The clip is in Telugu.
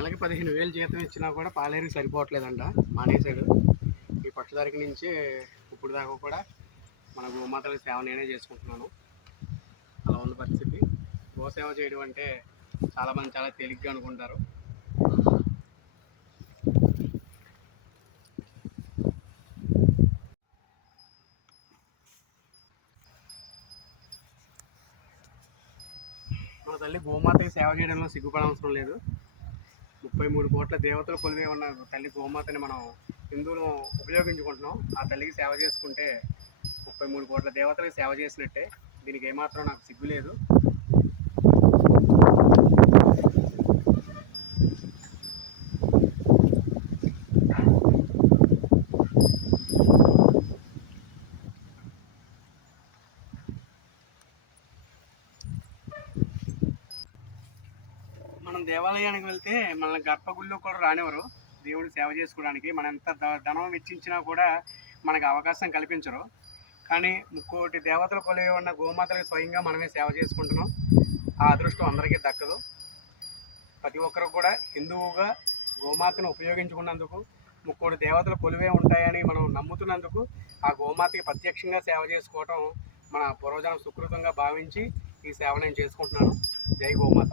నెలకి పదిహేను వేలు జీతం ఇచ్చినా కూడా పాలేరికి సరిపోవట్లేదంట మానేశాడు. ఈ పట్టు నుంచి ఇప్పుడు దాకా కూడా మన గోమాతల సేవ నేనే చేసుకుంటున్నాను. అలా ఉంది పరిస్థితి. గోసేవ చేయడం అంటే చాలామంది చాలా తేలిగ్గా అనుకుంటారు. మన తల్లి గోమాతకి సేవ చేయడంలో సిగ్గుపడవసరం లేదు. ముప్పై మూడు కోట్ల దేవతలు కొలివే ఉన్న తల్లి గోమాతని మనం హిందువులు ఉపయోగించుకుంటున్నాం. ఆ తల్లికి సేవ చేసుకుంటే ముప్పై మూడు కోట్ల దేవతలకు సేవ చేసినట్టే. దీనికి ఏమాత్రం నాకు సిగ్గు లేదు. మనం దేవాలయానికి వెళ్తే మనల్ని గర్భగుడిలో కూడా రానివ్వరు. దేవుడు సేవ చేసుకోవడానికి మనం ఎంత ద- ధనం వెచ్చించినా కూడా మనకు అవకాశం కల్పించరు. కానీ ముక్కోటి దేవతలు కొలివి ఉన్న గోమాతలకు స్వయంగా మనమే సేవ చేసుకుంటున్నాం. ఆ అదృష్టం అందరికీ దక్కదు. ప్రతి ఒక్కరు కూడా హిందువుగా గోమాతను ఉపయోగించుకున్నందుకు ముక్కోటి దేవతలు కొలివే ఉంటాయని మనం నమ్ముతున్నందుకు ఆ గోమాతకి ప్రత్యక్షంగా సేవ చేసుకోవటం మన పూర్వజనం సుకృతంగా భావించి ఈ సేవ నేను చేసుకుంటున్నాను. జై గోమాత.